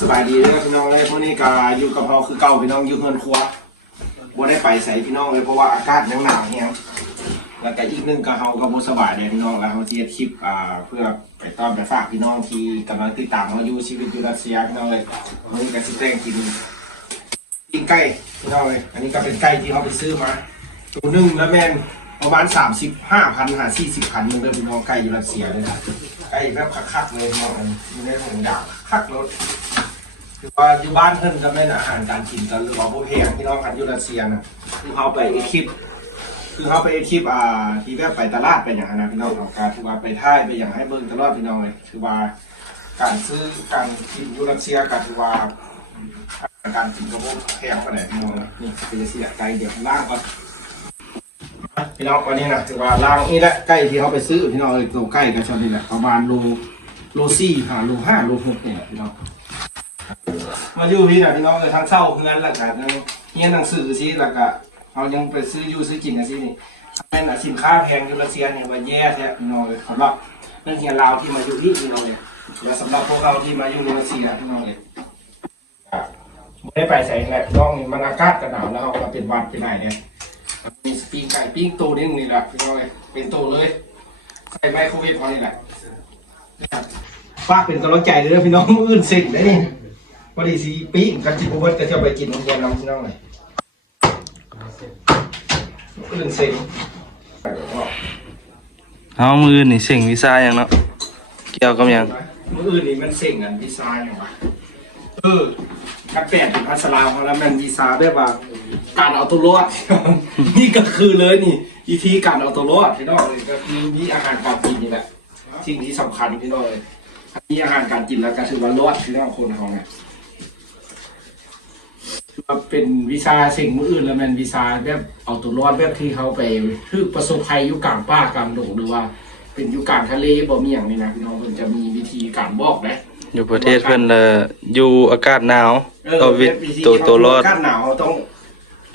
สบายดีเลยพี่น้องเลยพวกนี้ก็อยู่กับเราคือเก่าพี่น้องอยู่เงินครัวบ่ได้ไปใส่พี่น้องเลยเพราะว่าอากาศยังหนาวเนี่ยแล้วก็อีกนึงก็เฮาก็บ่สบายเนี่ยพี่น้องแล้วเฮาสิเฮ็ดคลิปเพื่อไปต้อนไปฝากพี่น้องที่กำลังติดตามเราอยู่ชีวิตอยู่รัสเซียพี่น้องเลยมื้อนี้ก็สิแต่งกินไก่พี่น้องเลยอันนี้ก็เป็นไก่ที่เขาไปซื้อมาตัวนึงแล้วแม่นประมาณ35,000 40,000นึงเด้อพี่น้องไก่อยู่รัสเซียเลยนะไก่แบบคักๆเลยพี่น้องอยู่ในถุงดำคักรถคือว่าอยู่บ้านเพิ่นก็แม่นอาหารการกินกันหรือว่าบ่แพงพี่น้องกันอยู่รัสเซียนะคือเขาไปคลิปที่แบบไปตลาดไปอย่างนั้นนะพี่น้องของการที่ว่าไปท่ายไปอย่างให้เบิ่งตลอดพี่น้องเลยคือว่าการซื้อการกินอยู่รัสเซียก็ถือว่าการกินก็บ่แพงปานใดพี่น้องนี่เป็นเสียไก่เดี๋ยวล่างก่อนพี่น้องวันนี้นะถือว่าล่างนี่แหละไก่ที่เขาไปซื้อพี่น้องเลยตัวไก่ก็ชอบนี่แหละประมาณโล4 5โล5โล6เนี่ยพี่น้องมาอยู่พี่นะพี่น้องเลยทั้งเช่าเพื่อนแล้วก็เรียนหนังสือซิแล้วก็เขายังไปซื้ออยู่ซื้อกินกันซินี่เป็นสินค้าแพงอยู่รัสเซียเนี่ยว่าแย่แท้พี่น้องเลยสำหรับนักเรียนลาวที่มาอยู่ที่พี่น้องเลยและสำหรับพวกเราที่มาอยู่ในรัสเซียพี่น้องเลยไม่ได้ไปใส่แหละน้องมันอากาศกันหนาวแล้วเขาก็เป็นหวัดเป็นไรเนี่ยมีปิ้งไก่ปิ้งโตนี่แหละพี่น้องเลยเป็นโตเลยใส่ไมโครเวฟพอนี่แหละฝากเป็นกำลังใจเลยนะพี่น้องอื่นเสร็จได้นี่พอดีสีปิ้งกันจิบวัดก็จะไปกินน้ำเย็นน้ำพี่น้องเลยอื่นเสร็จเอามือนี่เสิ่งวิซ่าอย่างเนาะเกี่ยวกับอย่างมืออื่นนี่มันเส็งกันวีซ่าอย่างวะการแปดถึงพัสลาวแล้วมันวีซ่าได้ป่ะการเอาตัวรอดนี่ก็คือเลยนี่วิธีการเอาตัวรอดพี่น้องเลยก็คือมีอาหารการกินนี่แหละสิ่งที่สำคัญพี่น้องเลยมีอาหารการกินแล้วก็ถือว่ารอดพี่น้องคนเขาเนี่ยถือว่าเป็นวีซ่าสิ่งมืออื่นแล้วมันวีซ่าแบบเอาตัวรอดแบบที่เขาไปคือประสบภัยอยู่กลางป่ากลางดงหรือว่าเป็นอยู่กลางทะเลบ่มีอย่างนี้นะพี่น้องมันจะมีวิธีการบอกนะอยู่ประเทศเพิ่นอยู่อากาศหนาวก็วิตัวรอดอากาศหนาวเขาต้อง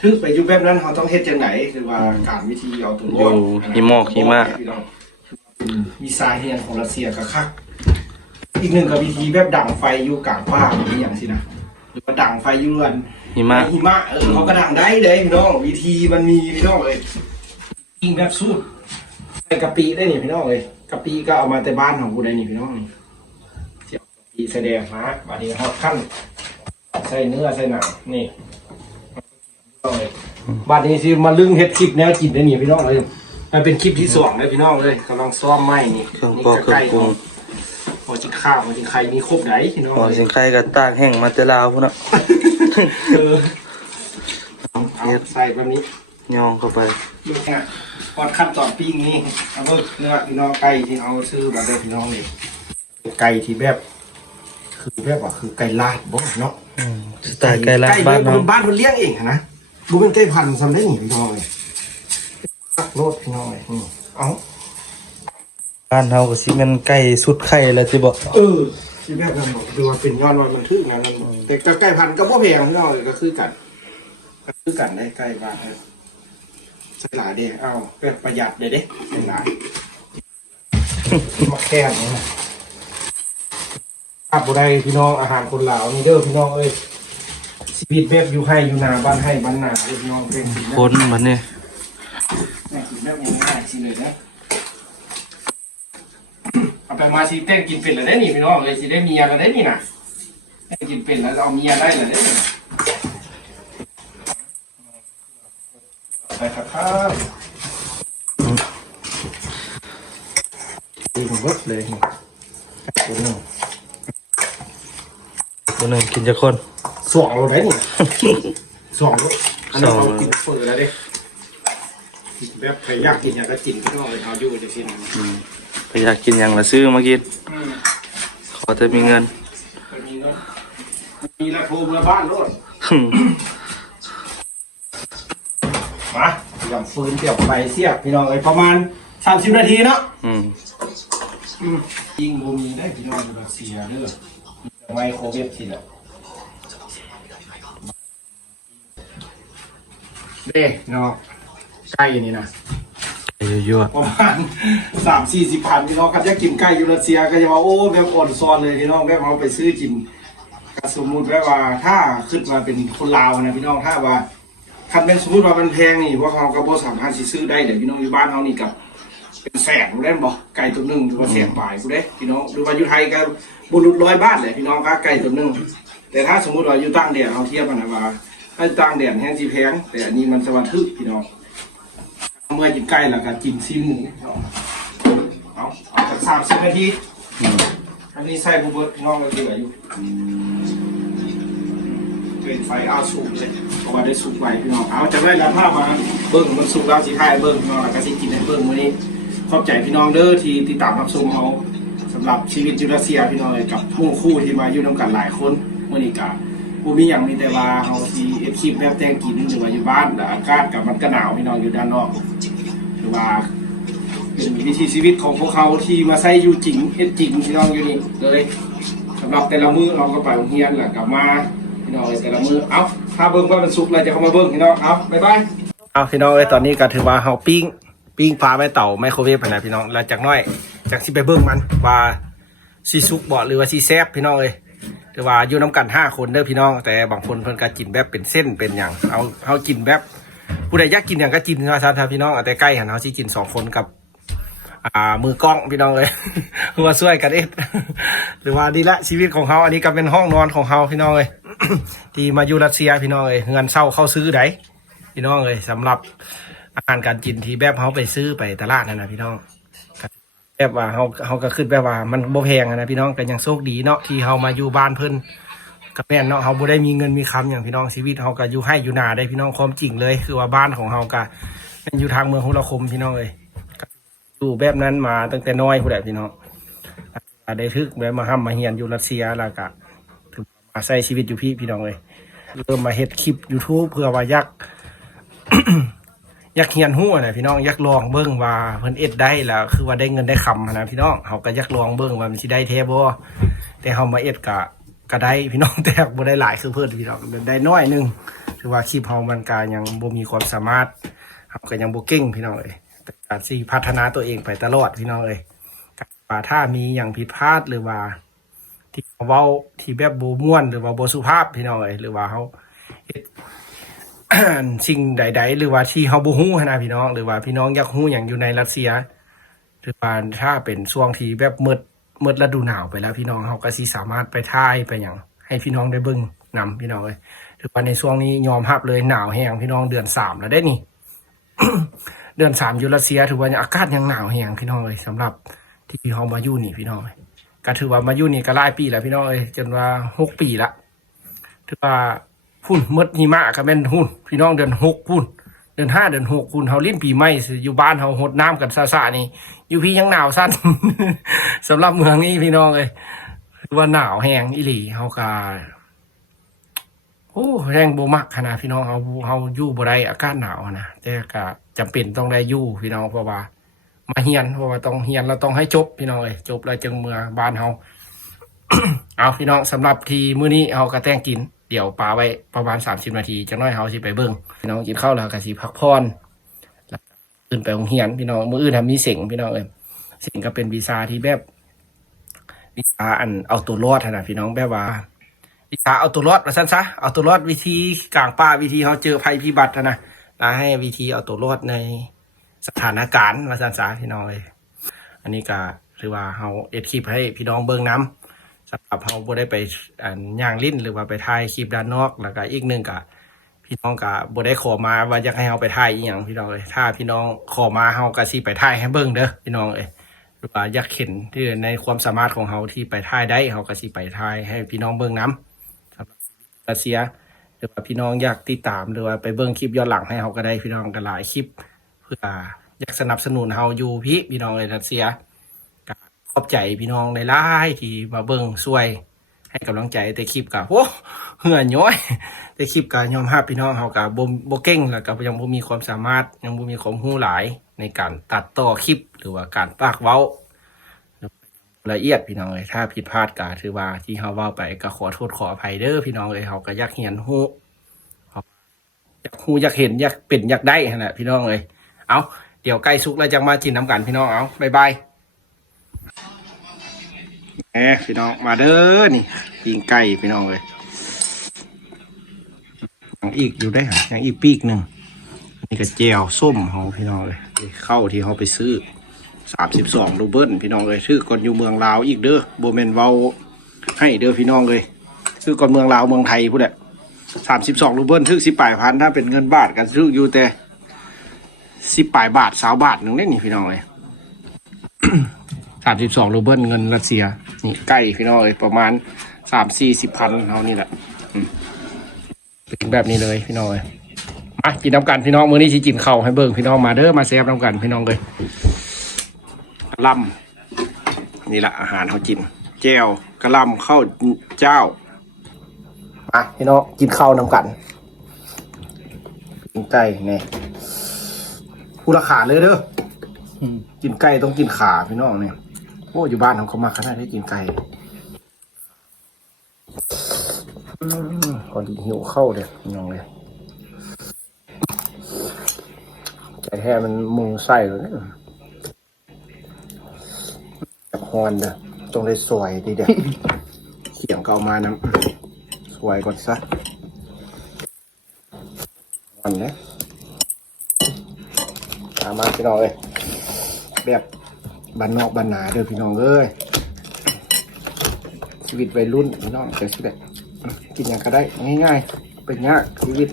ถึงไปอยู่แบบนั้นเขาต้องเฮ็ดจังไหนคือว่าการวิธีเอาตัวรอดอยู่หิมะมีสายเฮียนของรัสเซียก็คักอีกหนึ่งก็วิธีแบบดังไฟอยู่กลางป่าอย่างนี้อย่างสินะหรือว่าดังไฟอยู่อันหิมะเขาก็ดังได้เลยพี่น้องวิธีมันมีพี่น้องเลยยิงแบบสูตรใส่กะปิได้นี่พี่น้องเลยกะปิก็เอามาแต่บ้านของกูได้นี่พี่น้องเสียบกะปิใส่แดงมาวันนี้เขาขั้นใส่เนื้อใส่หนังนี่บัดนี้สิมาลึงเฮ็ดคลิปแนวกินได้นี่พี่น้องเลยมันเป็นคลิปที่สองเลยพี่น้องเลยกำลังซ้อมไม้นี่เครื่องปอกเครื่องปรุงพอจิข้าวพอจิไข่มีครบไหนพี่น้องพอสิไข่ก็ตากแห้งมาแต่ลาวพุ่นเนาะเอาใส่แบบนี้ย่องเข้าไปพอขั้นตอนปิ้งนี่เอาเนื้อพี่น้องไก่ที่เอาซื้อมาได้พี่น้องนี่ไก่ที่แบบคือแบบว่าคือไก่ลาดบ่เนาะสไตล์ไก่ลาดบ้านเนาะบ้านมันเลี้ยงเองนะดูเป็นไก่พันธุ์ซ้ำได้หนิพี่น้องเลยโลดพี่น้องเลยเอาบ้านเฮาก็สิแม่นไก่สุดไข่แล้วสิบ่ที่แบบนั้นบอกดูว่าเป็นยอดวันมันทึกนะนั่นบอกแต่ไก่พันธุ์ก็บ่แพงพี่น้องเลยก็คือกันได้ไก่บ้านใส่หลายเด้เอาแบบประหยัดเลยเด้ใส่หลายมาแค่นี้นะครับบุได้พี่น้องอาหารคนลาวนี่เด้อพี่น้องเอ้ยชีวิตแบบอยู่ให้อยู่นาบ้านให้บ้านนาพี่น้องเป็นคนมันนี่แบบง่ายๆสิเลยนะเอาไปมาสิเต้นกินเป็นเลยได้นี่พี่น้องเลยสิได้เมียกันได้นี่นะเต้นกินเป็นแล้วเอาเมียได้เลยได้ไปครับดีผมเบิดเลยตัวนึงกินจะคนสองเราได้นี่สองอันนี้เรากินเปิดแล้วเด้แบบใครอยากกินอยากก็กินพี่น้องเลยเอาอยู่จะกินใครอยากกินอย่างละซื้อมากินขอแต่มีเงินมีละโทมละบ้านรถมาหย่อนฟืนเกี่ยวไปเสียบพี่น้องเลยประมาณ30 นาทีเนาะยิงบูมีได้พี่น้องอยู่รัสเซียเด้อไมโครเวฟทีละเด้เนาะไก่นี่นะเยอะประมาณ30-40 พันพี่น้องกันจะกินไก่อยู่รัสเซียก็จะว่าโอ้แบบอ่อนซ้อนเลยพี่น้องแบบเราไปซื้อกิน สมมุติว่าถ้าขึ้นมาเป็นคนลาวนะพี่น้องถ้าว่าคันเป็นสมมติว่ามันแพงนี่พวกเขาก็บ่สามารถสิซื้อได้เดี๋ยวพี่น้องอยู่บ้านเขานี่กับเป็นแสนได้บ่ไก่ตัวหนึ่งหรือว่าแสนปลายกูได้พี่น้องหรือว่าอยู่ไทยก็บุรุษ100 บาทเลยพี่น้องก็ไก่ตัวหนึ่งแต่ถ้าสมมติว่าอยู่ต่างแดนเราเทียบกันนะว่าถ้าต่างแดนแห้งสิแพงแต่อันนี้มันสวัสดิ์พี่น้องเมื่อกินไก่แล้วก็กินซีหมูเอาจาก30 นาทีอันนี้ใส่บุเบิร์ตน้องก็เหลืออยู่เป็นไฟเอาสูงเลยเพราะว่าได้สูงไวพี่น้องเอาจะได้แล้วภาพมาเบิ้งมันสูงแล้วสีไทยเบิ้งพี่น้องแล้วก็สิกินให้เบิ้งวันนี้ขอบใจพี่น้องเด้อที่ติดตามรับชมเขาสำหรับชีวิตยูรัสเซียพี่น้องกับหมู่คู่ที่มาอยู่นำกันหลายคนเมื่อนี้กะผู้มีอย่างมีแต่ว่าเขาที่เอฟคลิปแบบแต่งกินหรือว่าอยู่บ้านแต่อากาศกับมันก็หนาวพี่น้องอยู่ด้านนอกหรือว่าเป็นวิถีชีวิตของพวกเขาที่มาใช้อยู่จริงเฮ็ดจริงพี่น้องอยู่นี่เลยสำหรับแต่ละมื้อเราก็ไปโรงเรียนแหละกลับมาพี่น้องเลยแต่ละมื้อเอาถ้าเบิ่งว่ามันสุกเราจะเข้ามาเบิ่งพี่น้องเอาบ๊ายบายเอาพี่น้องเลยตอนนี้ก็ถือว่าเฮาปิ้งปลาไว้เต่าไมโครเวฟนะพี่น้องแล้วจากน้อยจากสิไปเบิ่งมันว่าสิสุกบ่หรือว่าสิแซ่บพี่น้องเลยถือว่าอยู่น้ำกัน5 คนเด้อพี่น้องแต่บางคนเพิ่นก็กินแบบเป็นเส้นเป็นหยังเอากินแบบผู้ใดอยากกินหยังก็กินนะครับพี่น้องแต่ใกล้หันเฮาสิกิน2 คนกับมือกล้องพี่น้องเลย คือว่าช่วยกันเอ็ด หรือว่าดีละชีวิตของเขาอันนี้ก็เป็นห้องนอนของเขาพี่น้องเลย ที่มาอยู่รัสเซียพี่น้องเลยเงินเช่าเข้าซื้อได้พี่น้องเลยสำหรับอาหารการกินที่แบบเขาไปซื้อไปตลาดนั่นนะพี่น้องแบบว่าเขาก็ขึ้นแบบว่ามันบ่แพงนะพี่น้องก็ยังโชคดีเนาะที่เขามาอยู่บ้านเพิ่นกับแม่นเนาะเขาบ่ได้มีเงินมีคำอย่างพี่น้องชีวิตเขาก็อยู่ให้อยู่นาได้พี่น้องความจริงเลยคือว่าบ้านของเขาก็เป็นอยู่ทางเมืองหุลคมพี่น้องเลยอยู่แบบนั้นมาตั้งแต่น้อยผู้ใดพี่น้องได้ทึกแบบมาห้ำมาเฮียนอยู่รัสเซียแล้วก็ถึงมาใช้ชีวิตอยู่พี่น้องเลยเริ่มมาเฮ็ดคลิป YouTube เพื่อว่าอยาก อยากเฮียนฮู้นะพี่น้องอยากลองเบิ่งว่าเพิ่นเอ็ดได้แล้วคือว่าได้เงินได้คำนะพี่น้องเฮาก็อยากลองเบิ่งว่ามันสิได้แท้บ่แต่เฮามาเอ็ดก็ได้พี่น้องแต่บ่ได้หลายคือเพิ่นพี่น้องได้น้อยนึงคือว่าคลิปเฮามันก็ยังบ่มีความสามารถเฮาก็ยังบ่เก่งพี่น้องเอ้ยแต่การสิพัฒนาตัวเองไปตลอดพี่น้องเอ้ยว่าถ้ามีอย่างผิดพลาดหรือว่าที่เขาเว้าที่แบบบ่ม่วนหรือว่าบ่สุภาพพี่น้องเอ้ยหรือว่าเฮา สิ่งใดๆหรือว่าที่เฮาบ่ฮู้นะพี่น้องหรือว่าพี่น้องอยากฮู้หยังอยู่ในรัสเซียหรือว่าถ้าเป็นช่วงที่แบบมืดฤดูหนาวไปแล้วพี่น้องเฮาก็สิสามารถไปถ่ายไปหยังให้พี่น้องได้เบิ่งนำพี่น้องเอ้ยหรือว่าในช่วงนี้ยอมรับเลยหนาวแฮงพี่น้องเดือน3แล้วได้นี่ เดือน3อยู่รัสเซียถือว่าอากาศยังหนาวแฮงพี่น้องเอ้ยสำหรับที่เฮามาอยู่นี่พี่น้องก็ถือว่ามาอยู่นี่ก็หลายปีแล้วพี่น้องเอ้ยจนว่า6 ปีละถือว่าพุ่นมดหิมะก็แม่นหุ่นพี่น้องเดือน6พุ่นเดือน5เดือน6พุ่นเฮาลิ้นปีใหม่อยู่บ้านเฮาหดน้ำกันซ่าๆนี่อยู่พี่ยังหนาวสั้น สำหรับเมืองนี้พี่น้องเอ้ยคือว่าหนาวแห้งอีหลีเฮาก็โอ้แรงบ่มักขนาดพี่น้องเฮาอยู่บ่ได้อากาศหนาวนะแต่ก็จำเป็นต้องได้อยู่พี่น้องเพราะว่ามาเฮียนเพราะว่าต้องเฮียนเราต้องให้จบพี่น้องเอ้ยจบแล้วจึงเมื่อบ้านเฮา เอาพี่น้องสำหรับที่มื้อนี้เฮาก็แต่งกินเดี๋ยวปาไว้ประมาณ30 นาทีจังน้อยเฮาสิไปเบิ่งพี่น้องกินข้าวแล้วก็สิพักผ่อนแล้วตื่นไปโรงเรียนพี่น้องมื้ออื่นมีเส็งพี่น้องเอ้ยเส็งก็เป็นวีซ่าที่แบบวีซ่าอันเอาตัวรอดนะพี่น้องแบบว่าวีซ่าเอาตัวรอดว่าซั่นซะเอาตัวรอดวิธีกลางป่าวิธีเฮาเจอภัยพิบัตินะแล้วให้วิธีเอาตัวรอดในสถานการณ์ว่าซั่นซะพี่น้องเอ้ยอันนี้ก็ถือว่าเฮาเอ็ดคลิปให้พี่น้องเบิ่งนำสำหรับเราบ่ได้ไปย่างลิ้นหรือว่าไปถ่ายคลิปด้านนอกแล้วก็อีกหนึ่งก็พี่น้องก็บ่ได้ขอมาว่าอยากให้เราไปถ่ายอีหยังพี่น้องเอ้ยถ้าพี่น้องขอมาเราก็สิไปถ่ายให้เบิ่งเด้อพี่น้องเอ้ยหรือว่าอยากเห็นที่ในความสามารถของเราที่ไปถ่ายได้เราก็สิไปถ่ายให้พี่น้องเบิ่งนำสำหรับรัสเซียหรือว่าพี่น้องอยากติดตามหรือว่าไปเบิ่งคลิปย้อนหลังให้เราก็ได้พี่น้องก็หลายคลิปเพื่ออยากสนับสนุนเราอยู่พี่น้องในรัสเซียขอบใจพี่น้องในหลายที่มาเบิ่งช่วยให้กำลังใจแต่คลิปกับโอ้เหื่อย้อยแต่คลิปกับยอมรับพี่น้องเฮากับบ่เก่งแล้วก็ยังบ่มีความสามารถยังบ่มีความรู้หลายในการตัดต่อคลิปหรือว่าการปากเว้าละเอียดพี่น้องเอ้ยถ้าผิดพลาดก็ถือว่าที่เฮาเว้าไปก็ขอโทษขออภัยเด้อพี่น้องเอ้ยเฮาก็อยากเรียนรู้อยากรู้อยากเห็นอยากเป็นอยากได้นั่นแหละพี่น้องเอ้ยเอาเดี๋ยวใกล้สุกแล้วจะมากินน้ำกันพี่น้องเอาบ๊ายบาย พี่น้องมาเด้อนี่ยิงไก่พี่น้องเลยยังอีกอยู่ได้หรอยังอีกปีกหนึ่งนี่ก็เจียวส้มเขาพี่น้องเลยเข้าที่เขาไปซื้อ32รูเบิลพี่น้องเลยซื้อก่อนอยู่เมืองลาวอีกเด้อโบเมนเว้าให้เด้อพี่น้องเลยซื้อก่อนเมืองลาวเมืองไทยพูดแหละ32รูเบิลซื้อ18,000ถ้าเป็นเงินบาทกันซื้ออยู่แต่18 บาท20 บาทหนึ่งนี่พี่น้องเลย 32รูเบิลเงินรัสเซียนี่ใกล้พี่น้องเลยประมาณ30-40 พันเท่านี้แหละเป็นแบบนี้เลยพี่น้องเลยมากินน้ำกันพี่น้องมื้อนี้สิกินข้าวให้เบิ่งพี่น้องมาเด้อมาแซ่บน้ำกันพี่น้องเลยกะหล่ำนี่แหละอาหารเขากินแจ่วกะหล่ำข้าวเจ้ามาพี่น้องกินข้าวน้ำกันกินไก่ไงผู้ละขาเลยเด้อกินไก่ต้องกินขาพี่น้องเนี่ยโอ้อยู่บ้านเขามาขนาดได้กินไก่พอดีหิวเข้าเลยพี่น้องเลยไก่แท้มันมุงไส้เลยเนี่ยแบบฮอนเด้อต้องได้สวยดีเด้อเขียงเก่ามานะสวยก่อนซะฮอนเนี่ยตามมาพี่น้องเลยแบบบ้านนอกบ้านนาเด้อพี่น้องเอ้ยชีวิตวัยรุ่นพี่น้องแต่ชีวิตกินอย่างก็ได้ง่ายๆเป็นยากชีวิต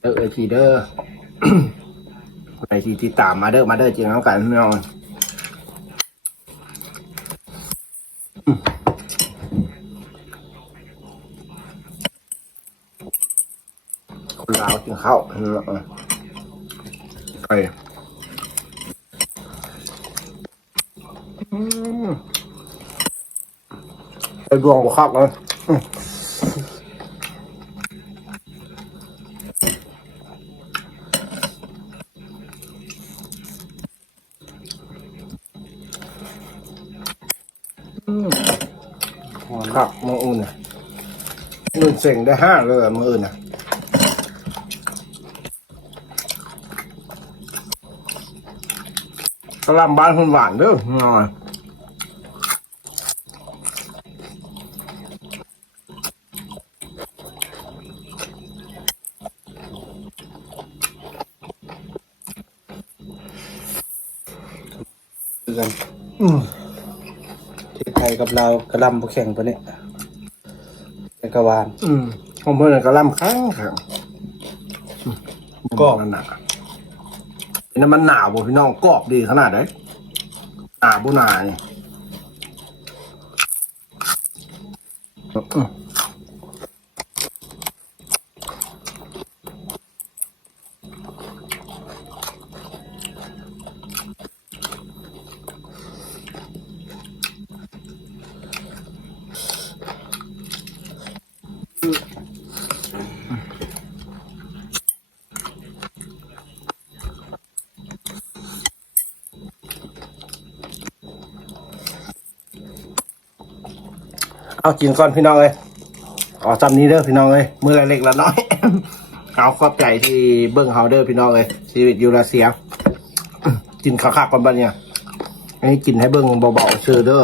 เด้อพี่เด้อใครที่ติดตามมาเด้อจริงแล้วกันพี่น้องคนลาวกินข้าวไก่ไปดวงกับข้าวเลยครับมืออื่นน่ะมือเส็งได้5เลยมืออื่นน่ะกะหล่ำบ้านคนหวานเด้อหน่อยกันที่ไทยกับเราวกระลำบุแข่งตัวนี้จักรวาล ผมเพิ่นกะหล่ำข้างครับก็มันหนานี่มันหนาบ่พี่น้องกรอบดีขนาดไหนหนาบ่หนานี่เอากินก่อนพี่น้องเลยเอาจำนี้เด้อพี่น้องเลยมือละเล็กละน้อย เอาขอบใจที่เบิ้งเฮาเด้อพี่น้องเลยชีวิตอยู่รัสเซีย กินข้าวๆก่อนบ้านเนี่ยอันนี้กินให้เบิ้งเบาๆเชื่อเด้อ